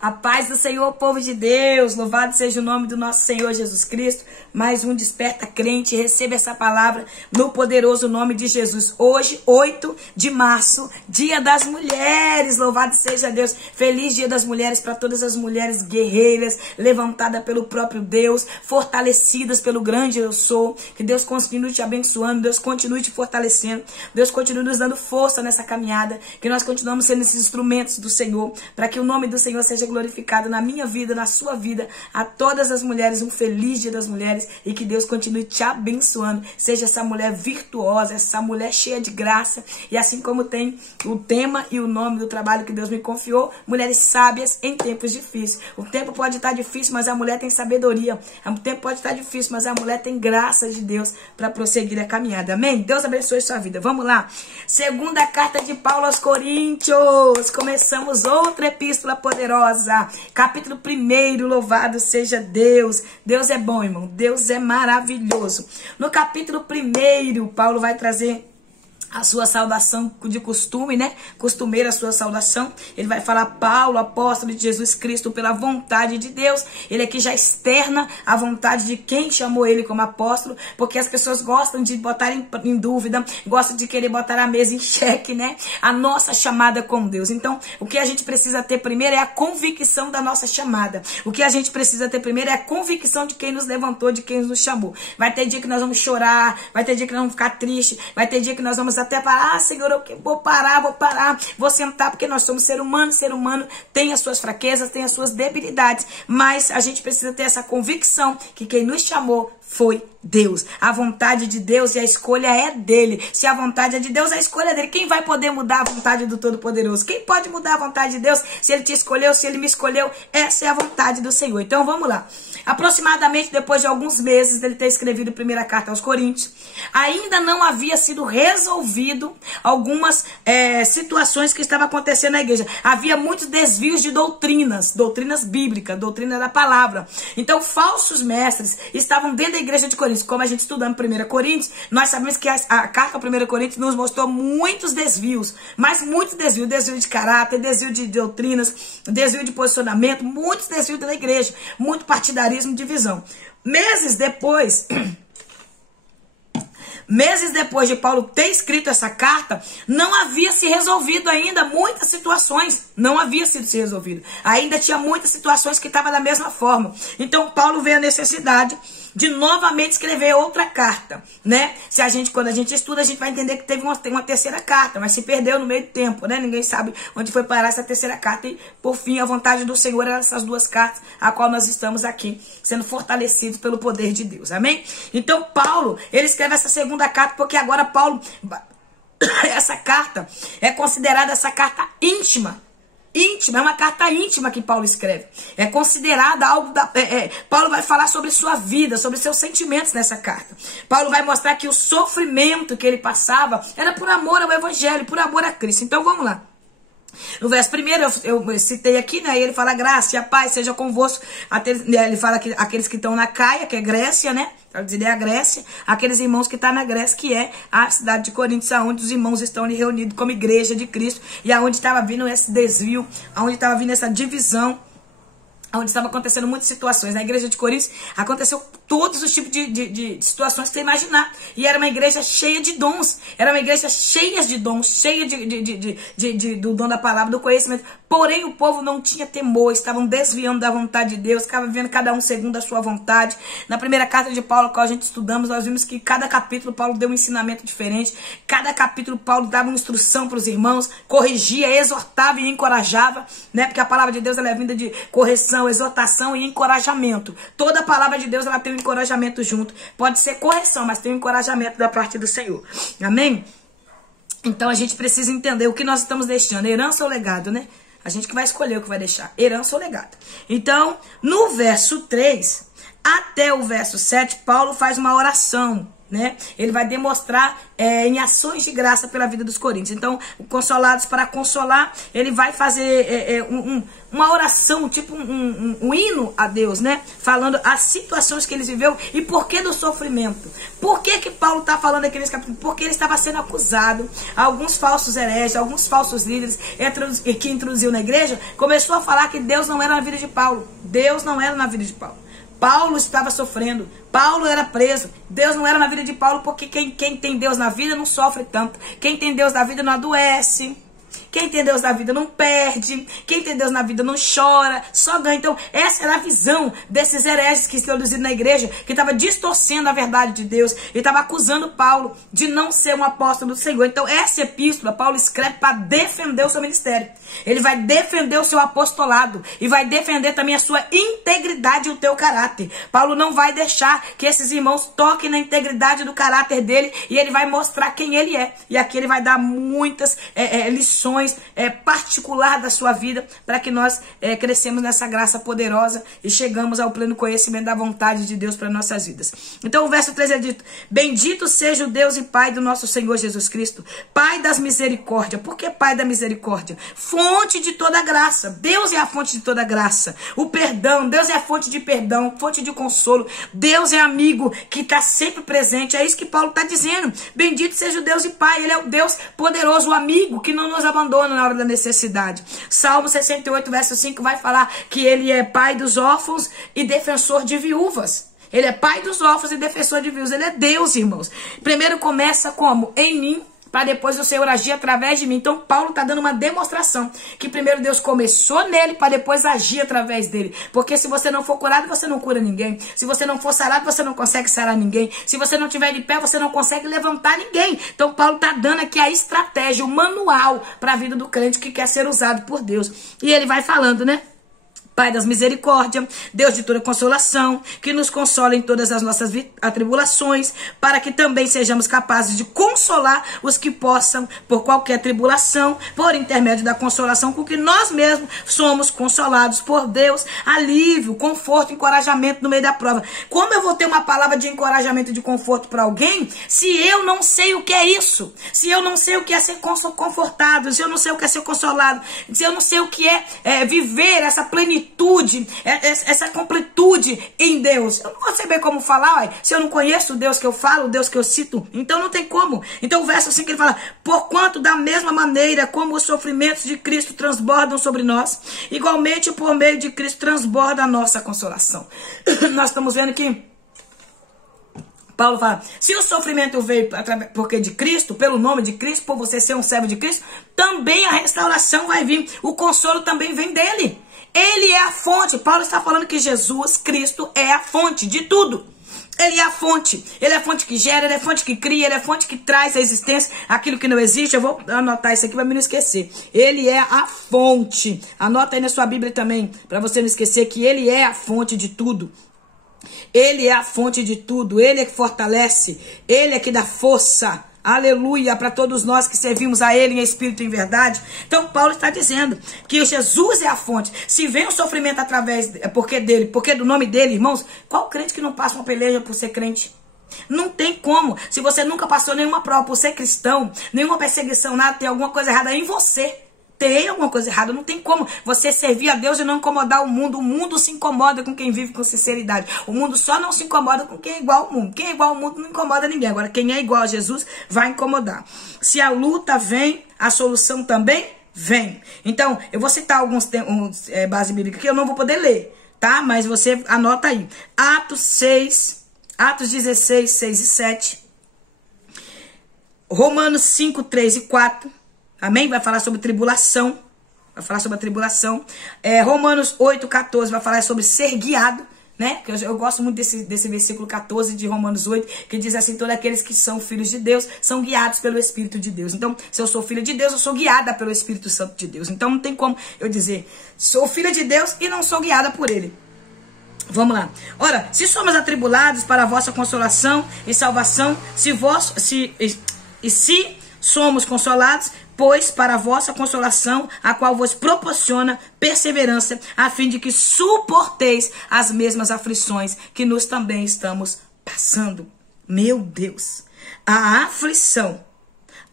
A paz do Senhor, povo de Deus, louvado seja o nome do nosso Senhor Jesus Cristo. Mais um Desperta Crente, receba essa palavra no poderoso nome de Jesus. Hoje, 8 de março, Dia das Mulheres, louvado seja Deus. Feliz Dia das Mulheres para todas as mulheres guerreiras, levantadas pelo próprio Deus, fortalecidas pelo grande eu sou. Que Deus continue te abençoando, Deus continue te fortalecendo, Deus continue nos dando força nessa caminhada, que nós continuamos sendo esses instrumentos do Senhor, para que o nome do Senhor seja glorificado na minha vida, na sua vida, a todas as mulheres, um feliz Dia das Mulheres, e que Deus continue te abençoando, seja essa mulher virtuosa, essa mulher cheia de graça, e assim como tem o tema e o nome do trabalho que Deus me confiou, mulheres sábias em tempos difíceis. O tempo pode estar difícil, mas a mulher tem sabedoria. O tempo pode estar difícil, mas a mulher tem graça de Deus para prosseguir a caminhada. Amém? Deus abençoe sua vida. Vamos lá. Segunda carta de Paulo aos Coríntios. Começamos outra epístola poderosa. Capítulo 1, louvado seja Deus. Deus é bom, irmão. Deus é maravilhoso. No capítulo 1, Paulo vai trazer a sua saudação de costume, né? Costumeira a sua saudação. Ele vai falar: Paulo, apóstolo de Jesus Cristo, pela vontade de Deus. Ele aqui já externa a vontade de quem chamou ele como apóstolo, porque as pessoas gostam de botar em dúvida, gostam de querer botar a mesa em xeque, né? A nossa chamada com Deus. Então, o que a gente precisa ter primeiro é a convicção da nossa chamada. O que a gente precisa ter primeiro é a convicção de quem nos levantou, de quem nos chamou. Vai ter dia que nós vamos chorar, vai ter dia que nós vamos ficar tristes, vai ter dia que nós vamos até parar: Senhor, eu vou parar, vou sentar, porque nós somos ser humano tem as suas fraquezas, tem as suas debilidades, mas a gente precisa ter essa convicção que quem nos chamou foi Deus. A vontade de Deus e a escolha é dele. Se a vontade é de Deus, a escolha é dele. Quem vai poder mudar a vontade do Todo-Poderoso? Quem pode mudar a vontade de Deus? Se ele te escolheu, se ele me escolheu, essa é a vontade do Senhor. Então vamos lá. Aproximadamente depois de alguns meses dele ter escrevido a primeira carta aos Coríntios, ainda não havia sido resolvido algumas situações que estavam acontecendo na igreja. Havia muitos desvios de doutrinas bíblicas, doutrina da palavra. Então falsos mestres estavam dentro da igreja de Coríntios. Como a gente estudando 1 Coríntios, nós sabemos que a carta 1 Coríntios nos mostrou muitos desvios, mas muitos desvios, desvio de caráter, desvio de doutrinas, desvio de posicionamento, muitos desvios da igreja, muito partidarismo, divisão. Meses depois de Paulo ter escrito essa carta, não havia se resolvido ainda muitas situações. Não havia sido se resolvido. Ainda tinha muitas situações que estavam da mesma forma. Então Paulo vê a necessidade de novamente escrever outra carta, né? Quando a gente estuda, a gente vai entender que teve uma terceira carta, mas se perdeu no meio do tempo, né? Ninguém sabe onde foi parar essa terceira carta. E, por fim, a vontade do Senhor eram essas duas cartas, a qual nós estamos aqui, sendo fortalecidos pelo poder de Deus. Amém? Então, Paulo, ele escreve essa segunda carta, porque agora Paulo, essa carta é considerada essa carta íntima, é uma carta íntima que Paulo escreve. É considerada algo Paulo vai falar sobre sua vida, sobre seus sentimentos nessa carta. Paulo vai mostrar que o sofrimento que ele passava era por amor ao evangelho, por amor a Cristo. Então vamos lá. No verso 1, eu citei aqui, né? Ele fala: graça e a paz seja convosco. Ele fala que aqueles que estão na Caia, que é Grécia, né? Para dizer, é a Grécia. Aqueles irmãos que estão na Grécia, que é a cidade de Coríntios, onde os irmãos estão ali reunidos como igreja de Cristo. E aonde estava vindo esse desvio, aonde estava vindo essa divisão, onde estava acontecendo muitas situações. Na igreja de Coríntios aconteceu todos os tipos de situações que você imaginar. E era uma igreja cheia de dons. Era uma igreja cheia de dons, cheia do dom da palavra, do conhecimento. Porém, o povo não tinha temor, estavam desviando da vontade de Deus, estavam vivendo cada um segundo a sua vontade. Na primeira carta de Paulo, que a gente estudamos, nós vimos que cada capítulo Paulo deu um ensinamento diferente. Cada capítulo Paulo dava uma instrução para os irmãos, corrigia, exortava e encorajava, né? Porque a palavra de Deus ela é vinda de correção, exortação e encorajamento. Toda a palavra de Deus ela tem um encorajamento junto. Pode ser correção, mas tem um encorajamento da parte do Senhor. Amém? Então a gente precisa entender o que nós estamos deixando, herança ou legado, né? A gente que vai escolher o que vai deixar, herança ou legado. Então, no verso 3 até o verso 7, Paulo faz uma oração. né? Ele vai demonstrar em ações de graça pela vida dos coríntios. Então, o Consolados, para consolar, ele vai fazer uma oração, tipo um hino a Deus, né? Falando as situações que eles viveu e por que do sofrimento. Por que Paulo está falando aqui nesse capítulo? Porque ele estava sendo acusado. Alguns falsos hereges, alguns falsos líderes que introduziu na igreja, começou a falar que Deus não era na vida de Paulo. Deus não era na vida de Paulo. Paulo estava sofrendo, Paulo era preso, Deus não era na vida de Paulo, porque quem tem Deus na vida não sofre tanto, quem tem Deus na vida não adoece, quem tem Deus na vida não perde, quem tem Deus na vida não chora, só ganha. Então essa era a visão desses hereges que estão introduzidos na igreja, que estava distorcendo a verdade de Deus, e estava acusando Paulo de não ser um apóstolo do Senhor. Então essa epístola Paulo escreve para defender o seu ministério. Ele vai defender o seu apostolado e vai defender também a sua integridade e o teu caráter. Paulo não vai deixar que esses irmãos toquem na integridade do caráter dele, e ele vai mostrar quem ele é. E aqui ele vai dar muitas lições particulares da sua vida, para que nós crescemos nessa graça poderosa e chegamos ao pleno conhecimento da vontade de Deus para nossas vidas. Então o verso 3 é dito: bendito seja o Deus e Pai do nosso Senhor Jesus Cristo, Pai das misericórdias. Por que Pai da misericórdia? Fonte de toda graça. Deus é a fonte de toda graça. O perdão, Deus é a fonte de perdão, fonte de consolo. Deus é amigo que está sempre presente. É isso que Paulo está dizendo. Bendito seja o Deus e Pai. Ele é o Deus poderoso, o amigo que não nos abandona na hora da necessidade. Salmo 68, verso 5 vai falar que ele é pai dos órfãos e defensor de viúvas. Ele é pai dos órfãos e defensor de viúvas. Ele é Deus, irmãos. Primeiro começa como? Em mim, para depois o Senhor agir através de mim. Então Paulo está dando uma demonstração que primeiro Deus começou nele para depois agir através dele. Porque se você não for curado, você não cura ninguém. Se você não for sarado, você não consegue sarar ninguém. Se você não estiver de pé, você não consegue levantar ninguém. Então Paulo está dando aqui a estratégia, o manual para a vida do crente que quer ser usado por Deus. E ele vai falando, né? Pai das misericórdias, Deus de toda consolação, que nos consola em todas as nossas atribulações, para que também sejamos capazes de consolar os que possam, por qualquer tribulação, por intermédio da consolação, com que nós mesmos somos consolados por Deus, alívio, conforto, encorajamento no meio da prova. Como eu vou ter uma palavra de encorajamento e de conforto para alguém, se eu não sei o que é isso? Se eu não sei o que é ser confortado, se eu não sei o que é ser consolado, se eu não sei o que é viver essa plenitude, essa completude em Deus. Eu não vou saber como falar, se eu não conheço o Deus que eu falo, o Deus que eu cito. Então não tem como. Então o verso 5 ele fala: porquanto da mesma maneira como os sofrimentos de Cristo transbordam sobre nós, igualmente por meio de Cristo transborda a nossa consolação. Nós estamos vendo que Paulo fala, se o sofrimento veio porque de Cristo, pelo nome de Cristo, por você ser um servo de Cristo, também a restauração vai vir. O consolo também vem dele. Ele é a fonte. Paulo está falando que Jesus Cristo é a fonte de tudo. Ele é a fonte. Ele é a fonte que gera, ele é a fonte que cria, ele é a fonte que traz à existência aquilo que não existe. Eu vou anotar isso aqui para me não esquecer. Ele é a fonte. Anota aí na sua Bíblia também, para você não esquecer que ele é a fonte de tudo. Ele é a fonte de tudo. Ele é que fortalece. Ele é que dá força. Aleluia, para todos nós que servimos a Ele em espírito e em verdade. Então Paulo está dizendo que Jesus é a fonte. Se vem o sofrimento porque dele, porque do nome dele, irmãos, qual crente que não passa uma peleja por ser crente? Não tem como. Se você nunca passou nenhuma prova por ser cristão, nenhuma perseguição, nada, tem alguma coisa errada em você. Tem alguma coisa errada, não tem como você servir a Deus e não incomodar o mundo. O mundo se incomoda com quem vive com sinceridade. O mundo só não se incomoda com quem é igual ao mundo. Quem é igual ao mundo não incomoda ninguém. Agora, quem é igual a Jesus vai incomodar. Se a luta vem, a solução também vem. Então, eu vou citar alguns bases bíblicas que eu não vou poder ler, tá? Mas você anota aí. Atos 16, 6 e 7. Romanos 5, 3 e 4. Amém? Vai falar sobre tribulação. Vai falar sobre a tribulação. Romanos 8, 14 vai falar sobre ser guiado, né? Eu gosto muito desse versículo 14 de Romanos 8, que diz assim: todos aqueles que são filhos de Deus são guiados pelo Espírito de Deus. Então, se eu sou filha de Deus, eu sou guiada pelo Espírito Santo de Deus. Então, não tem como eu dizer, sou filha de Deus e não sou guiada por Ele. Vamos lá. Ora, se somos atribulados para a vossa consolação e salvação, se somos consolados, pois para a vossa consolação, a qual vos proporciona perseverança, a fim de que suporteis as mesmas aflições que nós também estamos passando. Meu Deus. A aflição,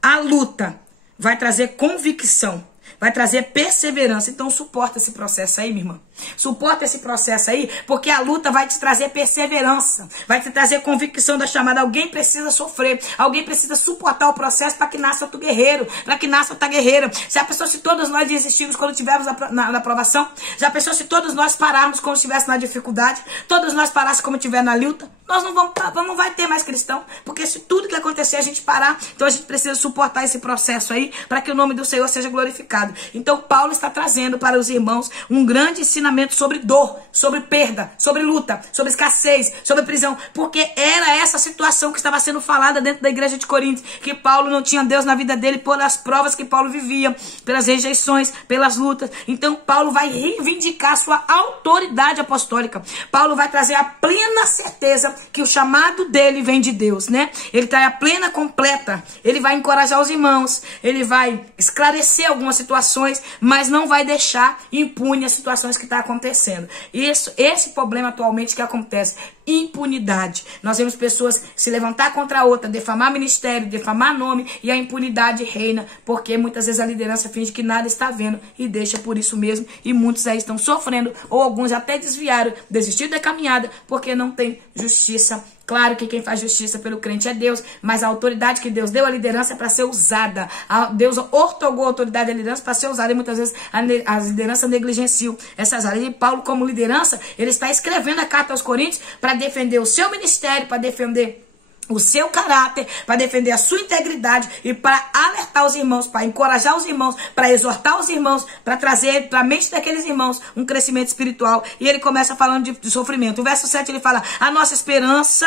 a luta vai trazer convicção, vai trazer perseverança. Então suporta esse processo aí, minha irmã. Suporta esse processo aí, porque a luta vai te trazer perseverança, vai te trazer convicção da chamada. Alguém precisa sofrer, alguém precisa suportar o processo para que nasça outro guerreiro, para que nasça outra guerreira. Se todos nós desistirmos quando estivermos na aprovação, já pensou se todos nós pararmos quando estivéssemos na dificuldade, todos nós parássemos como estiver na luta, nós não vai ter mais cristão, porque se tudo que acontecer a gente parar, então a gente precisa suportar esse processo aí, para que o nome do Senhor seja glorificado. Então Paulo está trazendo para os irmãos um grande ensinamento sobre dor, sobre perda, sobre luta, sobre escassez, sobre prisão, porque era essa situação que estava sendo falada dentro da igreja de Corinto, que Paulo não tinha Deus na vida dele pelas provas que Paulo vivia, pelas rejeições, pelas lutas. Então Paulo vai reivindicar sua autoridade apostólica. Paulo vai trazer a plena certeza que o chamado dele vem de Deus, né? Ele traz a plena completa, ele vai encorajar os irmãos, ele vai esclarecer algumas situações, mas não vai deixar impune as situações que estão acontecendo. Esse problema atualmente que acontece, impunidade. Nós vemos pessoas se levantar contra a outra, defamar ministério, defamar nome, e a impunidade reina, porque muitas vezes a liderança finge que nada está vendo e deixa por isso mesmo, e muitos aí estão sofrendo, ou alguns até desviaram, desistiram da caminhada, porque não tem justiça. Claro que quem faz justiça pelo crente é Deus, mas a autoridade que Deus deu à liderança é para ser usada. Deus ortogou a autoridade da liderança para ser usada, e muitas vezes a liderança negligenciou essas áreas. E Paulo, como liderança, ele está escrevendo a carta aos Coríntios para defender o seu ministério, para defender o seu caráter, para defender a sua integridade e para alertar os irmãos, para encorajar os irmãos, para exortar os irmãos, para trazer para a mente daqueles irmãos um crescimento espiritual. E ele começa falando de sofrimento. O verso 7 ele fala: a nossa esperança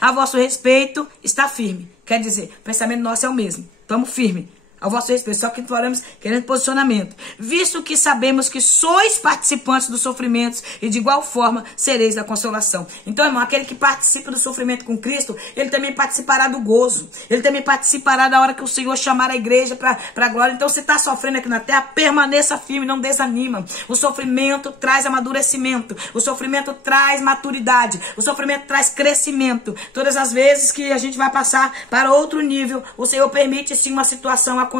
a vosso respeito está firme. Quer dizer, o pensamento nosso é o mesmo. Estamos firmes ao vosso respeito, só que falamos querendo posicionamento. Visto que sabemos que sois participantes dos sofrimentos e de igual forma sereis da consolação. Então, irmão, aquele que participa do sofrimento com Cristo, ele também participará do gozo. Ele também participará da hora que o Senhor chamar a igreja para a glória. Então, você está sofrendo aqui na terra, permaneça firme, não desanima. O sofrimento traz amadurecimento. O sofrimento traz maturidade. O sofrimento traz crescimento. Todas as vezes que a gente vai passar para outro nível, o Senhor permite sim uma situação acontecer.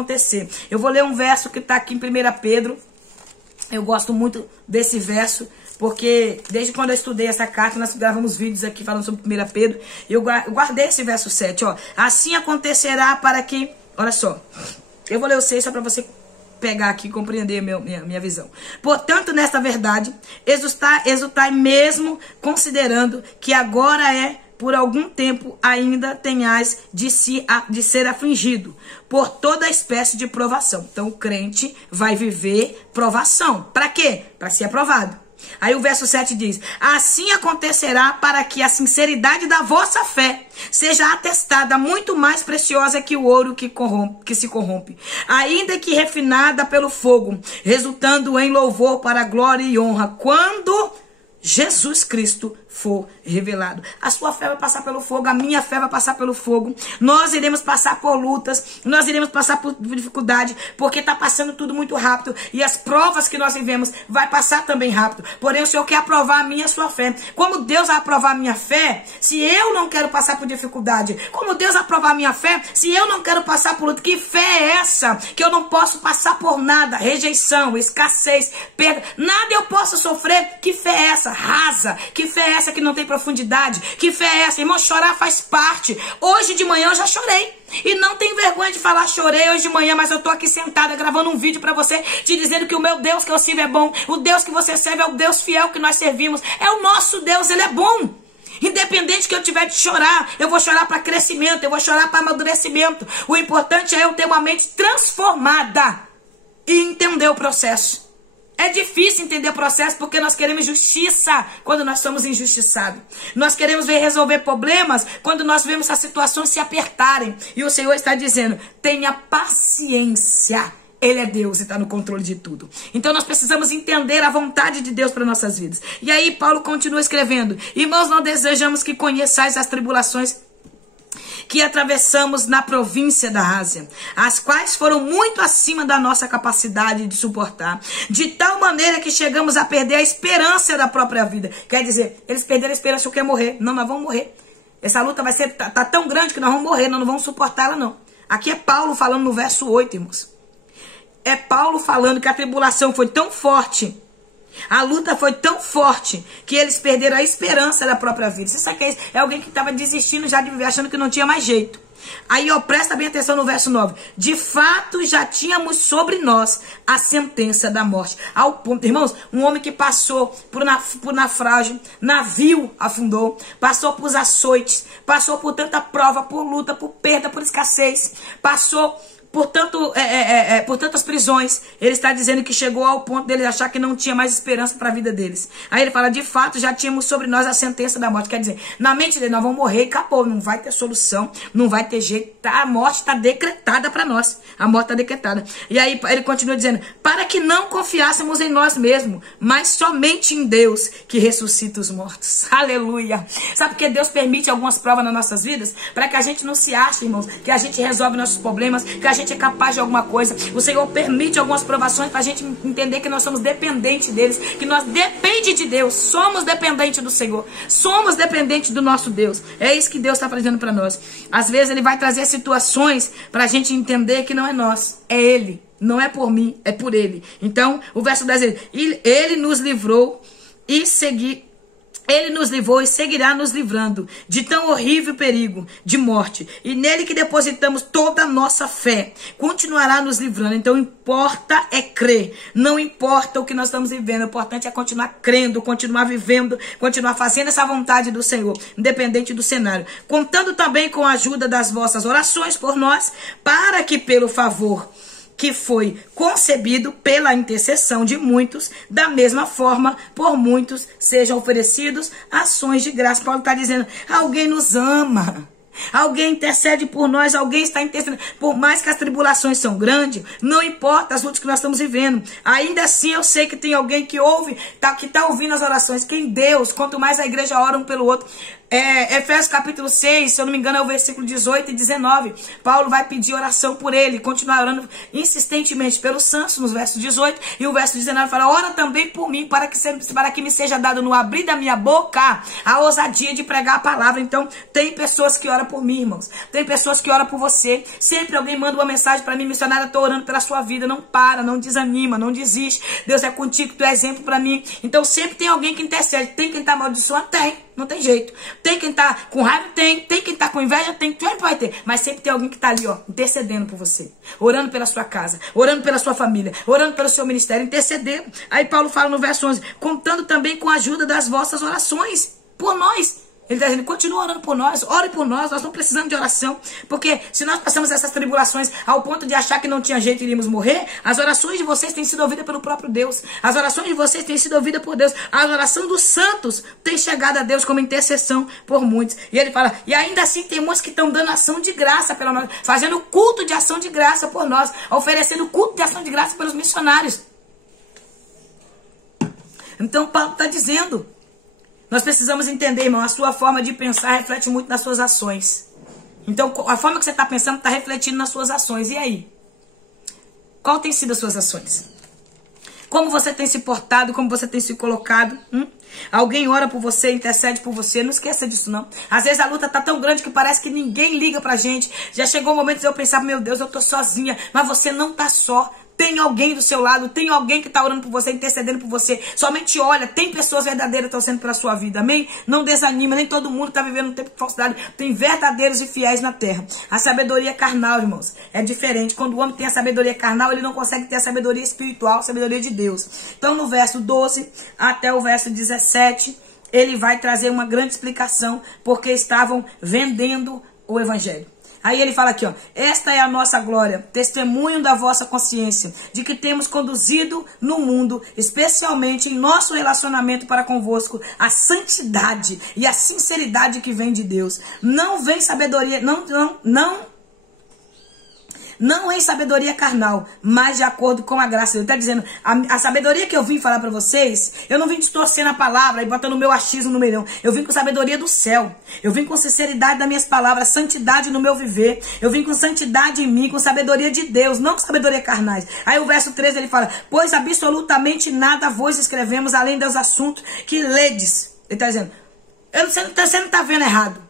Eu vou ler um verso que está aqui em 1 Pedro. Eu gosto muito desse verso, porque desde quando eu estudei essa carta, nós gravamos vídeos aqui falando sobre 1 Pedro. Eu guardei esse verso 7, ó. Assim acontecerá para que... Olha só. Eu vou ler o 6 só para você pegar aqui e compreender minha visão. Portanto, nesta verdade, exultai mesmo, considerando que agora por algum tempo ainda tenhais de ser afligido por toda espécie de provação. Então, o crente vai viver provação. Para quê? Para ser aprovado. Aí o verso 7 diz: assim acontecerá para que a sinceridade da vossa fé seja atestada muito mais preciosa que o ouro que se corrompe, ainda que refinada pelo fogo, resultando em louvor para a glória e honra, quando Jesus Cristo for revelado. A sua fé vai passar pelo fogo, a minha fé vai passar pelo fogo. Nós iremos passar por lutas, nós iremos passar por dificuldade, porque está passando tudo muito rápido, e as provas que nós vivemos vai passar também rápido. Porém, o Senhor quer aprovar a minha e a sua fé. Como Deus vai aprovar a minha fé se eu não quero passar por dificuldade? Como Deus vai aprovar a minha fé se eu não quero passar por luta? Que fé é essa? Que eu não posso passar por nada, rejeição, escassez, perda, nada eu posso sofrer. Que fé é essa? Rasa. Que fé é essa que não tem profundidade? Que fé é essa? Irmão, chorar faz parte. Hoje de manhã eu já chorei. E não tenho vergonha de falar, chorei hoje de manhã, mas eu tô aqui sentada gravando um vídeo pra você, te dizendo que o meu Deus que eu sirvo é bom. O Deus que você serve é o Deus fiel que nós servimos. É o nosso Deus, ele é bom. Independente que eu tiver de chorar, eu vou chorar para crescimento, eu vou chorar para amadurecimento. O importante é eu ter uma mente transformada e entender o processo. É difícil entender o processo porque nós queremos justiça quando nós somos injustiçados. Nós queremos ver resolver problemas quando nós vemos as situações se apertarem. E o Senhor está dizendo, tenha paciência. Ele é Deus e está no controle de tudo. Então nós precisamos entender a vontade de Deus para nossas vidas. E aí Paulo continua escrevendo: irmãos, não desejamos que conheçais as tribulações que atravessamos na província da Ásia, as quais foram muito acima da nossa capacidade de suportar, de tal maneira que chegamos a perder a esperança da própria vida. Quer dizer, eles perderam a esperança, eu quero morrer. Não, nós vamos morrer. Essa luta vai ser, tá tão grande que nós vamos morrer, nós não vamos suportar ela não. Aqui é Paulo falando no verso 8, irmãos. É Paulo falando que a tribulação foi tão forte, a luta foi tão forte, que eles perderam a esperança da própria vida. Você sabe que é alguém que estava desistindo já de viver, achando que não tinha mais jeito. Aí, ó, presta bem atenção no verso 9. De fato, já tínhamos sobre nós a sentença da morte. Ao ponto, irmãos, um homem que passou por naufrágio, navio afundou, passou por açoites, passou por tanta prova, por luta, por perda, por escassez, passou por tantas prisões. Ele está dizendo que chegou ao ponto dele achar que não tinha mais esperança para a vida deles. Aí ele fala, de fato, já tínhamos sobre nós a sentença da morte. Quer dizer, na mente dele, nós vamos morrer e acabou. Não vai ter solução, não vai ter jeito. A morte está decretada para nós. A morte está decretada. E aí ele continua dizendo, para que não confiássemos em nós mesmos, mas somente em Deus, que ressuscita os mortos. Aleluia. Sabe por que Deus permite algumas provas nas nossas vidas? Para que a gente não se ache, irmãos, que a gente resolve nossos problemas, que a gente é capaz de alguma coisa. O Senhor permite algumas provações para a gente entender que nós somos dependentes deles, que nós dependemos de Deus, somos dependentes do Senhor, somos dependentes do nosso Deus. É isso que Deus está fazendo para nós. Às vezes ele vai trazer situações para a gente entender que não é nós, é Ele, não é por mim, é por Ele. Então, o verso 10 ele nos livrou e Ele nos livrou e seguirá nos livrando de tão horrível perigo de morte. E nele que depositamos toda a nossa fé, continuará nos livrando. Então, importa é crer. Não importa o que nós estamos vivendo. O importante é continuar crendo, continuar vivendo, continuar fazendo essa vontade do Senhor, independente do cenário. Contando também com a ajuda das vossas orações por nós, para que pelo favor que foi concebido pela intercessão de muitos, da mesma forma, por muitos sejam oferecidos ações de graça. Paulo está dizendo, alguém nos ama, alguém intercede por nós, alguém está intercedendo. Por mais que as tribulações são grandes, não importa as lutas que nós estamos vivendo, ainda assim eu sei que tem alguém que ouve, que está ouvindo as orações, que em Deus, quanto mais a igreja ora um pelo outro. Efésios capítulo 6, se eu não me engano é o versículo 18 e 19, Paulo vai pedir oração por ele, continuar orando insistentemente pelos santos, nos versos 18, e o verso 19 fala, ora também por mim, para que me seja dado no abrir da minha boca a ousadia de pregar a palavra. Então, tem pessoas que oram por mim, irmãos, tem pessoas que oram por você, sempre alguém manda uma mensagem para mim, missionária, estou orando pela sua vida, não para, não desanima, não desiste, Deus é contigo, tu é exemplo para mim. Então, sempre tem alguém que intercede. Tem quem está amaldiçoando? Tem. Não tem jeito. Tem quem tá com raiva? Tem quem tá com inveja? Tem. Sempre vai ter. Mas sempre tem alguém que tá ali, ó, intercedendo por você. Orando pela sua casa. Orando pela sua família. Orando pelo seu ministério. Intercedendo. Aí Paulo fala no verso 11. Contando também com a ajuda das vossas orações. Por nós. Ele está dizendo, continua orando por nós, ore por nós não precisamos de oração, porque se nós passamos essas tribulações ao ponto de achar que não tinha jeito e iríamos morrer, as orações de vocês têm sido ouvidas pelo próprio Deus, as orações de vocês têm sido ouvidas por Deus, a oração dos santos tem chegado a Deus como intercessão por muitos, e ele fala, e ainda assim tem muitos que estão dando ação de graça pela nós, fazendo culto de ação de graça por nós, oferecendo culto de ação de graça pelos missionários. Então Paulo está dizendo, nós precisamos entender, irmão, a sua forma de pensar reflete muito nas suas ações. Então, a forma que você está pensando está refletindo nas suas ações. E aí? Qual tem sido as suas ações? Como você tem se portado, como você tem se colocado? Alguém ora por você, intercede por você, não esqueça disso não. Às vezes a luta está tão grande que parece que ninguém liga pra gente. Já chegou o momento de eu pensar, meu Deus, eu tô sozinha, mas você não tá só. Tem alguém do seu lado, tem alguém que está orando por você, intercedendo por você. Somente olha, tem pessoas verdadeiras torcendo pela sua vida, amém? Não desanima, nem todo mundo está vivendo um tempo de falsidade. Tem verdadeiros e fiéis na terra. A sabedoria carnal, irmãos, é diferente. Quando o homem tem a sabedoria carnal, ele não consegue ter a sabedoria espiritual, a sabedoria de Deus. Então, no verso 12 até o verso 17, ele vai trazer uma grande explicação, porque estavam vendendo o evangelho. Aí ele fala aqui, ó, esta é a nossa glória, testemunho da vossa consciência, de que temos conduzido no mundo, especialmente em nosso relacionamento para convosco, a santidade e a sinceridade que vem de Deus. Não vem sabedoria, não em sabedoria carnal, mas de acordo com a graça. Ele está dizendo, a sabedoria que eu vim falar para vocês, eu não vim distorcendo a palavra e botando o meu achismo no meio. Eu vim com sabedoria do céu. Eu vim com sinceridade das minhas palavras, santidade no meu viver. Eu vim com santidade em mim, com sabedoria de Deus, não com sabedoria carnais. Aí o verso 13 ele fala, pois absolutamente nada vos escrevemos, além dos assuntos que ledes. Ele está dizendo, você não está vendo errado.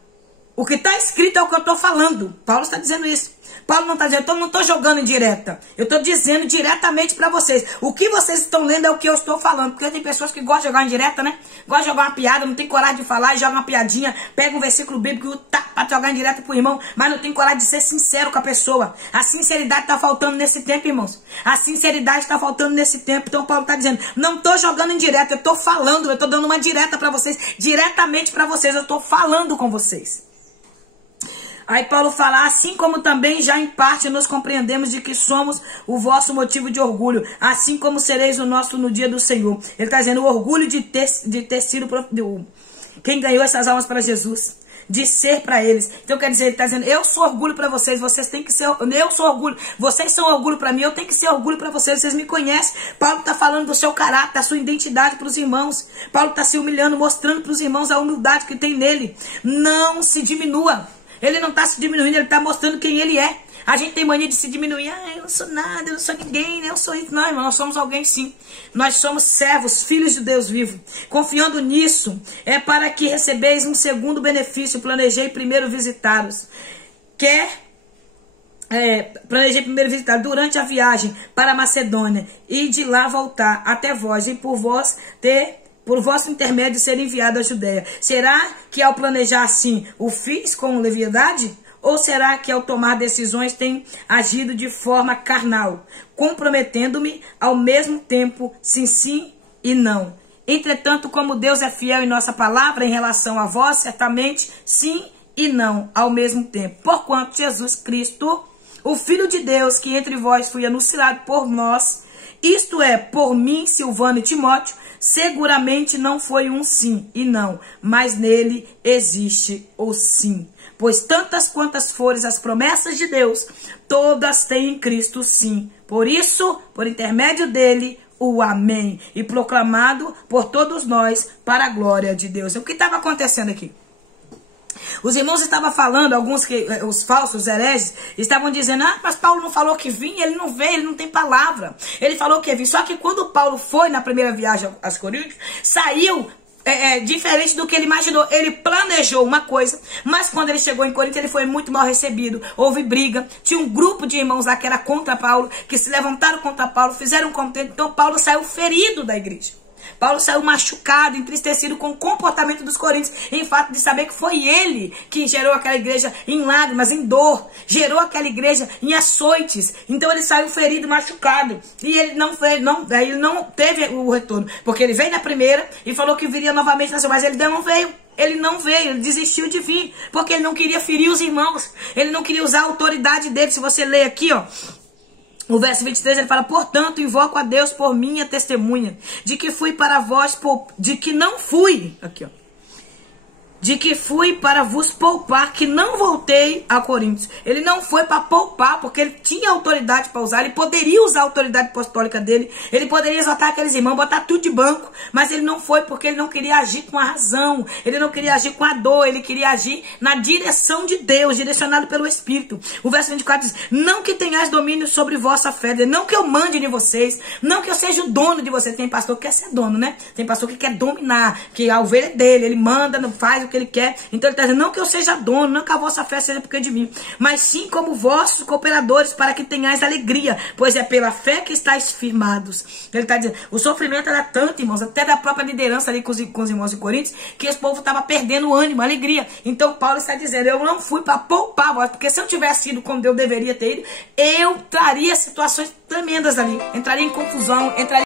O que está escrito é o que eu estou falando. Paulo está dizendo isso. Paulo não está dizendo, eu não estou jogando em direta. Eu estou dizendo diretamente para vocês. O que vocês estão lendo é o que eu estou falando. Porque tem pessoas que gostam de jogar em direta, né? Gostam de jogar uma piada, não tem coragem de falar e joga uma piadinha. Pega um versículo bíblico para jogar em direta pro irmão, mas não tem coragem de ser sincero com a pessoa. A sinceridade está faltando nesse tempo, irmãos. A sinceridade está faltando nesse tempo. Então Paulo está dizendo, não estou jogando em direta, eu estou falando, eu estou dando uma direta para vocês, diretamente para vocês, eu estou falando com vocês. Aí Paulo fala, assim como também já em parte nos compreendemos de que somos o vosso motivo de orgulho, assim como sereis o nosso no dia do Senhor. Ele está dizendo o orgulho de ter sido quem ganhou essas almas para Jesus, de ser para eles. Então quer dizer, ele está dizendo, eu sou orgulho para vocês, vocês têm que ser, eu sou orgulho, vocês são orgulho para mim, eu tenho que ser orgulho para vocês, vocês me conhecem. Paulo está falando do seu caráter, da sua identidade para os irmãos. Paulo está se humilhando, mostrando para os irmãos a humildade que tem nele. Não se diminua. Ele não está se diminuindo, ele está mostrando quem ele é. A gente tem mania de se diminuir. Eu não sou nada, eu não sou ninguém, eu sou isso. Não, irmão, nós somos alguém sim. Nós somos servos, filhos de Deus vivo. Confiando nisso, é para que recebeis um segundo benefício. Planejei primeiro visitá-los. Planejei primeiro visitar durante a viagem para a Macedônia e de lá voltar até vós e por vosso intermédio ser enviado à Judéia. Será que ao planejar assim o fiz com leviandade? Ou será que ao tomar decisões tem agido de forma carnal, comprometendo-me ao mesmo tempo sim e não? Entretanto, como Deus é fiel em nossa palavra em relação a vós, certamente sim e não ao mesmo tempo. Porquanto Jesus Cristo, o Filho de Deus, que entre vós foi anunciado por nós, isto é, por mim, Silvano e Timóteo, seguramente não foi um sim e não, mas nele existe o sim. Pois tantas quantas forem as promessas de Deus, todas têm em Cristo sim. Por isso, por intermédio dele, o amém. E proclamado por todos nós para a glória de Deus. O que estava acontecendo aqui? Os irmãos estavam falando, alguns que os falsos hereges estavam dizendo, mas Paulo não falou que vinha, ele não veio, ele não tem palavra. Ele falou que vinha. Só que quando Paulo foi na primeira viagem aos Coríntios, saiu diferente do que ele imaginou. Ele planejou uma coisa, mas quando ele chegou em Corinto, ele foi muito mal recebido. Houve briga. Tinha um grupo de irmãos lá que era contra Paulo, que se levantaram contra Paulo, fizeram um contento. Então Paulo saiu ferido da igreja. Paulo saiu machucado, entristecido com o comportamento dos coríntios, em fato de saber que foi ele que gerou aquela igreja em lágrimas, em dor, gerou aquela igreja em açoites. Então ele saiu ferido, machucado, e ele não teve o retorno, porque ele veio na primeira e falou que viria novamente na segunda, mas ele não veio. Ele não veio, ele desistiu de vir, porque ele não queria ferir os irmãos, ele não queria usar a autoridade dele. Se você ler aqui, ó, o verso 23, ele fala, portanto, invoco a Deus por minha testemunha, de que fui para vós, de que não fui, aqui ó, de que fui para vos poupar, que não voltei a Coríntios. Ele não foi para poupar, porque ele tinha autoridade para usar, ele poderia usar a autoridade apostólica dele, ele poderia exortar aqueles irmãos, botar tudo de banco, mas ele não foi porque ele não queria agir com a razão, ele não queria agir com a dor, ele queria agir na direção de Deus, direcionado pelo Espírito. O verso 24 diz, não que tenhais domínio sobre vossa fé, não que eu mande de vocês, não que eu seja o dono de vocês. Tem pastor que quer ser dono, né? Tem pastor que quer dominar, que a ovelha é dele, ele manda, não faz o que ele quer. Então ele está dizendo, não que eu seja dono, não que a vossa fé seja porque de mim, mas sim como vossos cooperadores, para que tenhais alegria, pois é pela fé que estáis firmados. Ele está dizendo, o sofrimento era tanto, irmãos, até da própria liderança ali com os irmãos em Coríntios, que esse povo estava perdendo o ânimo, a alegria. Então Paulo está dizendo, eu não fui para poupar vós, porque se eu tivesse ido como eu deveria ter ido, eu traria situações tremendas ali, entraria em confusão, entraria